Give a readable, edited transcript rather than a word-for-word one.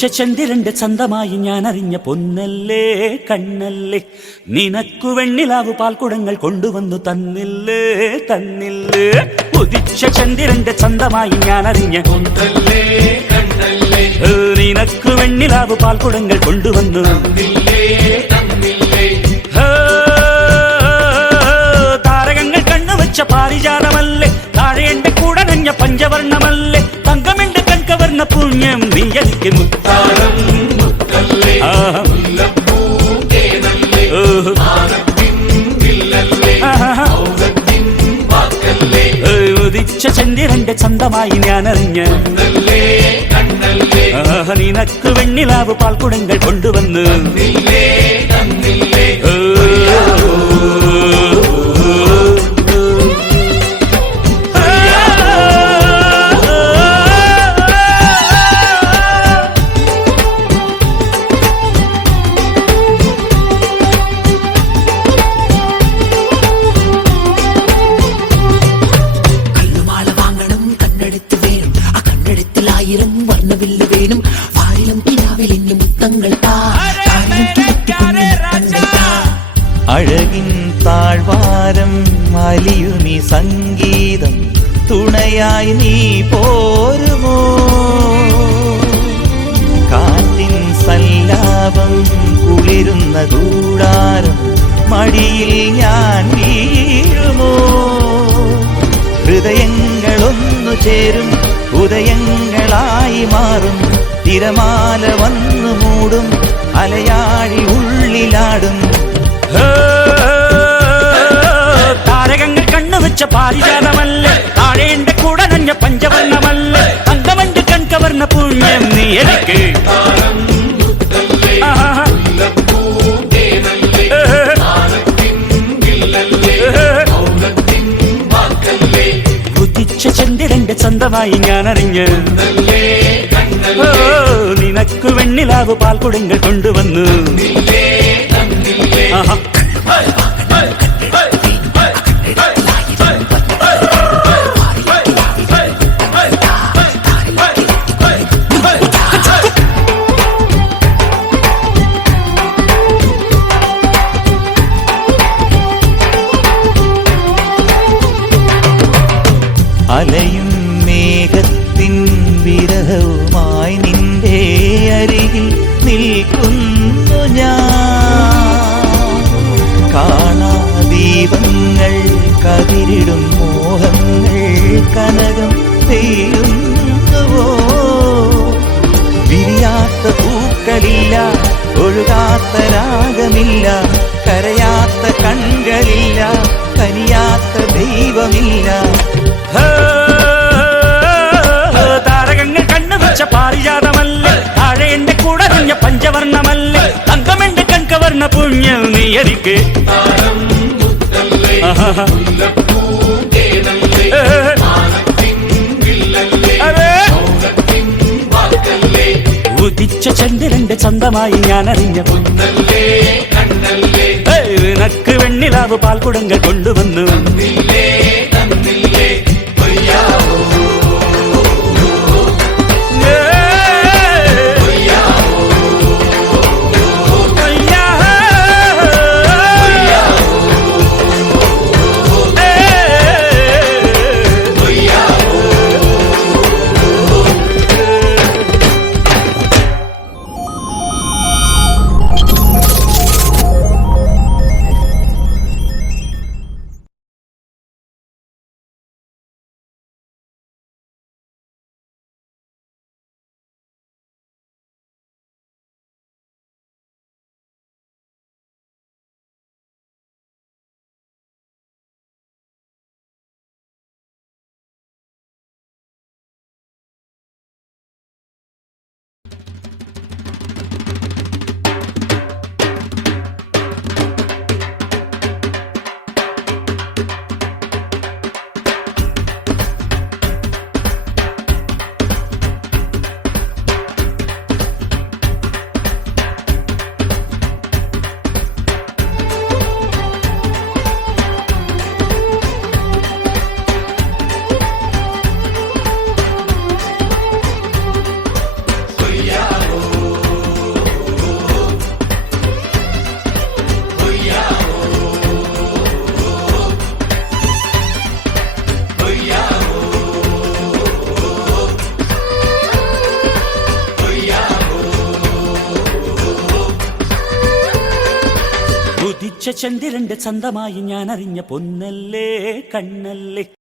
ഉദിച്ച ചന്ദ്രന്റെ ചന്തമായി ഞാൻ അറിഞ്ഞ പൊന്നല്ലേ കണ്ണല്ലേ, നിനക്കു വെണ്ണിലാവു പാൽക്കുടങ്ങൾ കൊണ്ടുവന്നു തന്നില്ലേ തന്നില്ലേ. ഉദിച്ച ചന്ദ്രന്റെ ചന്തമായി ഞാൻ അറിഞ്ഞ പൊന്നല്ലേ കണ്ണല്ലേ, നിനക്കു വെണ്ണിലാവു പാൽക്കുടങ്ങൾ കൊണ്ടുവന്നു തന്നില്ലേ തന്നില്ലേ. താരകങ്ങൾ കണ്ണുവച്ച പാരിജാതമല്ലേ, താഴെ എന്റെ കൂടെ നഞ്ഞ പഞ്ചവർണ്ണമല്ലേ, തങ്കമെന്റെ കൺകവർണ്ണ പുണ്യം നീ എനിക്ക് താരം മുത്തല്ലേ, മുല്ലപ്പൂതേനല്ലേ, മാനത്തിൻ വില്ലല്ലേ, ഔദത്തിൻ വാക്കല്ലേ. ഉദിച്ച ചന്ദ്രന്റെ ചന്തമായി ഞാൻ അറിഞ്ഞ പൊന്നല്ലേ കണ്ണല്ലേ, നിനക്ക് വെണ്ണിലാവ് പാൽക്കുടങ്ങൾ കൊണ്ടുവന്ന് തന്നില്ലേ തന്നില്ലേ. വർണ്ണവില്ല് വേണം വാരിലും കിനാവിലിന് മുത്തങ്ങൾ അഴകിൻ താഴ്വാരം അലിയുമി സംഗീതം തുണയായി നീ പോരുമോ, കാറ്റിൻ സല്ലാപം കുളിരുന്ന കൂടാരം മടിയിൽ ഞാൻ വീഴുമോ. ഹൃദയങ്ങളൊന്നു ചേരും ഉദയങ്ങളായി മാറും, തിരമാല വന്നു മൂടും അലയാഴി ഉള്ളിലാടും. താരകങ്ങൾ കണ്ണുവെച്ച പാരിജാതമല്ലേ, താഴെ എന്റെ കൂടെ നഞ്ഞ പഞ്ചവർണ്ണമല്ലേ, തങ്കമന്റെ കൺകവർണ്ണ പുണ്യം നീ എനിക്ക്. താരം മുത്തല്ലേ, മുല്ലപ്പൂതേനല്ലേ, മാനത്തിൻ വില്ലല്ലേ, ഔദത്തിൻ വാക്കല്ലേ. ഉദിച്ച ചന്ദ്രന്റെ ചന്തമായി ഞാൻ അറിഞ്ഞ് പൊന്നല്ലേ കണ്ണല്ലേ, നിനക്കു വെണ്ണിലാവ് പാൽക്കുടങ്ങൾ കൊണ്ടുവന്നു തന്നില്ലേ തന്നില്ലേ. അലയും മേഘത്തിൻ വിരഹവുമായി നിന്റെ അരികിൽ നിൽക്കുന്നു ഞാൻ. കാണാ ദീപങ്ങൾ കതിരിടും മോഹങ്ങൾ കനകം പെയ്യുന്നുവോ. വിരിയാത്ത പൂക്കളില്ല, ഒഴുകാത്ത രാഗമില്ല, കരയാത്ത കണ്ണുകളില്ല, കനിയാത്ത ദൈവമില്ല. താരകങ്ങൾ കണ്ണുവെച്ച പാരിജാതമല്ലേ, താഴെ എന്റെ കൂടെ നഞ്ഞ പഞ്ചവർണ്ണമല്ലേ, തങ്കമെന്റെ കൺകവർണ്ണ പുണ്യം നീ എനിക്ക്. താരം മുത്തല്ലേ, മുല്ലപ്പൂതേനല്ലേ, മാനത്തിൻ വില്ലല്ലേ, ഔദത്തിൻ വാക്കല്ലേ. ഉദിച്ച ചന്ദ്രന്റെ ചന്തമായി ഞാൻ അറിഞ്ഞ പൊന്നല്ലേ കണ്ണല്ലേ, നിനക്ക് വെണ്ണിലാവ് പാൽക്കുടങ്ങൾ കൊണ്ടുവന്നു തന്നില്ലേ തന്നില്ലേ. ഉദിച്ച ചന്ദ്രന്റെ ചന്തമായി ഞാൻ അറിഞ്ഞ പൊന്നല്ലേ കണ്ണല്ലേ